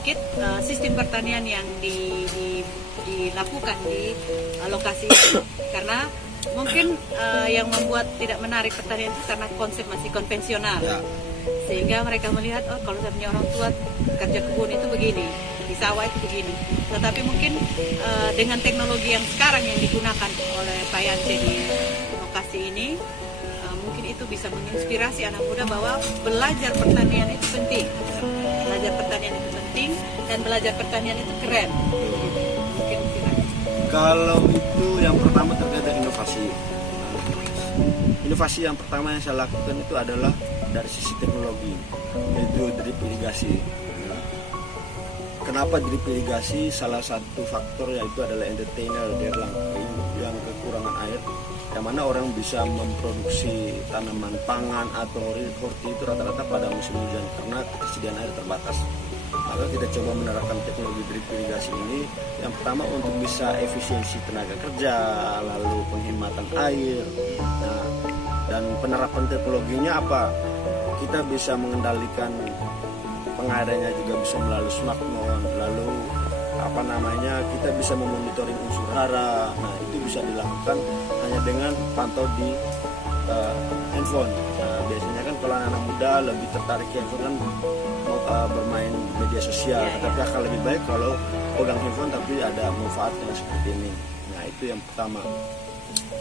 sedikit sistem pertanian yang dilakukan di lokasi itu. Karena mungkin yang membuat tidak menarik pertanian itu karena konsep masih konvensional. Sehingga mereka melihat, oh kalau saya punya orang tua kerja kebun itu begini, di sawah itu begini. Tetapi mungkin dengan teknologi yang sekarang yang digunakan oleh Pak Yance di lokasi ini, mungkin itu bisa menginspirasi anak muda bahwa belajar pertanian itu penting. Belajar pertanian itu penting dan belajar pertanian itu keren. Mungkin kalau itu yang pertama terkait dengan inovasi. Inovasi yang pertama yang saya lakukan itu adalah dari sisi teknologi, yaitu drip irigasi. Kenapa drip irigasi? Salah satu faktor yaitu adalah entertainer yang kekurangan air, yang mana orang bisa memproduksi tanaman pangan atau horti itu rata-rata pada musim hujan karena ketersediaan air terbatas. Maka kita coba menerapkan teknologi drip irigasi ini, yang pertama untuk bisa efisiensi tenaga kerja, lalu penghematan air. Nah, dan penerapan teknologinya apa? Kita bisa mengendalikan pengairannya juga bisa melalui smartphone, lalu kita bisa memonitoring unsur hara. Nah, itu bisa dilakukan hanya dengan pantau di handphone. Nah, biasanya kan kalau anak muda lebih tertarik ke handphone kan bermain media sosial, tapi akan lebih baik kalau pegang handphone tapi ada manfaatnya seperti ini. Nah, itu yang pertama.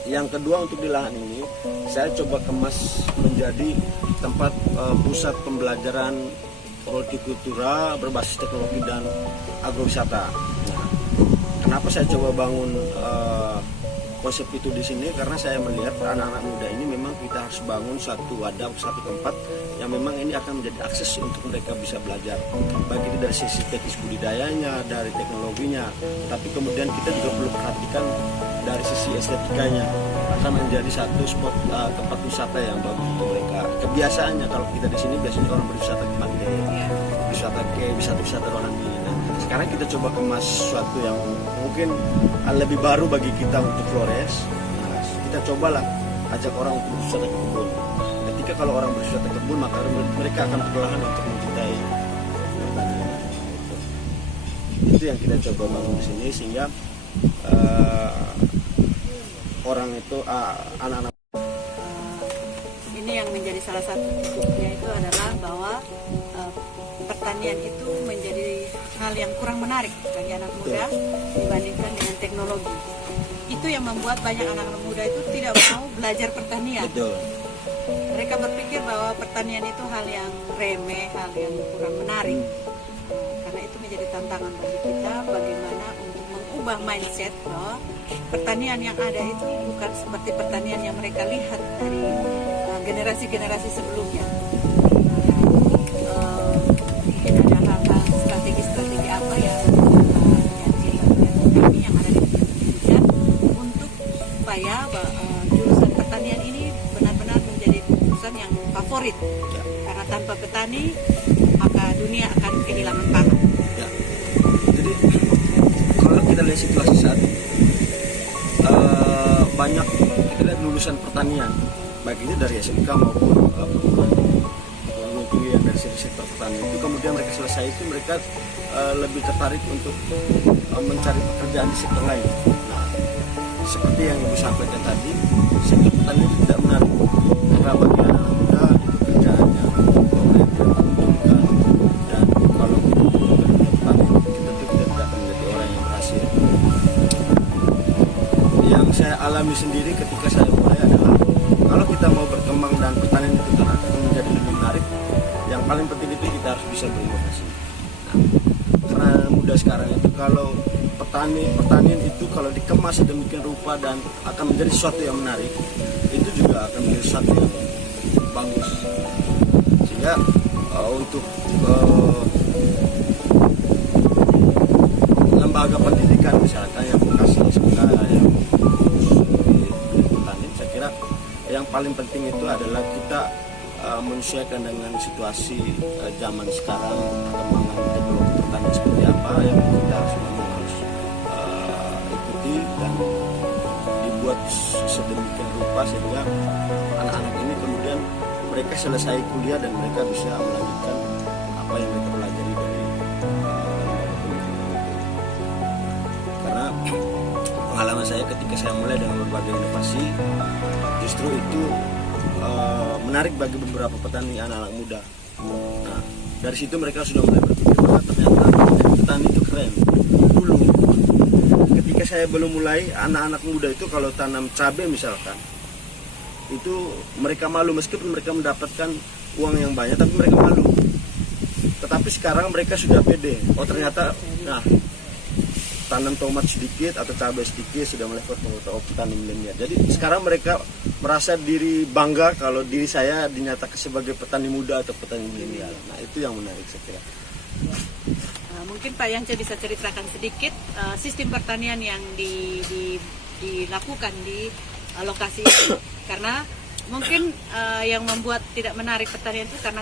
Yang kedua, untuk di lahan ini saya coba kemas menjadi tempat pusat pembelajaran hortikultura berbasis teknologi dan agrowisata. Nah, kenapa saya coba bangun konsep itu di sini? Karena saya melihat anak-anak muda ini memang kita harus bangun satu wadah, satu tempat yang memang ini akan menjadi akses untuk mereka bisa belajar. Baik itu dari sisi teknis budidayanya, dari teknologinya, tapi kemudian kita juga perlu perhatikan dari sisi estetikanya, akan menjadi satu spot tempat wisata yang bagus untuk mereka. Kebiasaannya kalau kita di sini biasanya orang berwisata ke pantai, wisata rohani. Nah, sekarang kita coba kemas sesuatu yang mungkin lebih baru bagi kita untuk Flores. Nah, kita cobalah ajak orang untuk berwisata ke kebun. Ketika kalau orang berwisata ke kebun, maka mereka akan perlahan untuk mencintai. Itu yang kita coba bangun di sini, sehingga orang itu anak-anak ini yang menjadi salah satu titiknya itu adalah bahwa pertanian itu menjadi hal yang kurang menarik bagi anak muda dibandingkan dengan teknologi. Itu yang membuat banyak anak-anak muda itu tidak mau belajar pertanian. Betul. Mereka berpikir bahwa pertanian itu hal yang remeh, hal yang kurang menarik. Karena itu menjadi tantangan bagi kita bagaimana untuk mengubah mindset bahwa pertanian yang ada itu bukan seperti pertanian yang mereka lihat dari generasi-generasi sebelumnya. Mungkin ada hal-hal strategi apa yang ada di pendidikan untuk supaya jurusan pertanian ini benar-benar menjadi jurusan yang favorit. Karena tanpa petani maka dunia akan kehilangan pangan. Jadi kalau kita lihat situasi saat ini, banyak kita lihat lulusan pertanian, baik itu dari SMK maupun yang dari sektor pertanian itu, kemudian mereka selesai itu mereka lebih tertarik untuk mencari pekerjaan di sektor lain. Nah, seperti yang Ibu sampaikan tadi, sektor pertanian itu tidak menarik karena bagi anak muda itu kerjaannya menguntungkan, dan kalau kita tidak akan menjadi orang yang berhasil. Yang saya alami sendiri ketika saya mulai adalah kalau kita mau berkembang dan pertanian itu akan menjadi lebih menarik, yang paling penting itu kita harus bisa berinovasi. Nah, karena muda sekarang itu kalau pertanian itu kalau dikemas sedemikian rupa dan akan menjadi sesuatu yang menarik, itu juga akan menjadi sesuatu yang bagus. Sehingga untuk lembaga pendidikan misalkan yang Bekasi SMK yang pertanian, saya kira yang paling penting itu adalah kita menyesuaikan dengan situasi zaman sekarang, perkembangan teknologi pertanian seperti apa yang kita harus ikuti dan dibuat sedemikian rupa sehingga anak-anak ini kemudian mereka selesai kuliah dan mereka bisa melanjutkan apa yang mereka pelajari dari saya ketika saya mulai dengan berbagai inovasi, justru itu menarik bagi beberapa petani anak-anak muda. Nah, dari situ mereka sudah mulai berpikir bahwa ternyata petani itu keren. Dulu ketika saya belum mulai, anak-anak muda itu kalau tanam cabai misalkan, itu mereka malu meskipun mereka mendapatkan uang yang banyak, tapi mereka malu. Tetapi sekarang mereka sudah pede. Oh ternyata, nah tanam tomat sedikit atau cabai sedikit sudah mulai foto-foto petani milenial. Jadi sekarang mereka merasa diri bangga kalau diri saya dinyatakan sebagai petani muda atau petani milenial. Nah itu yang menarik saya kira. Mungkin Pak Yance bisa ceritakan sedikit sistem pertanian yang dilakukan di lokasi ini. Karena mungkin yang membuat tidak menarik pertanian itu karena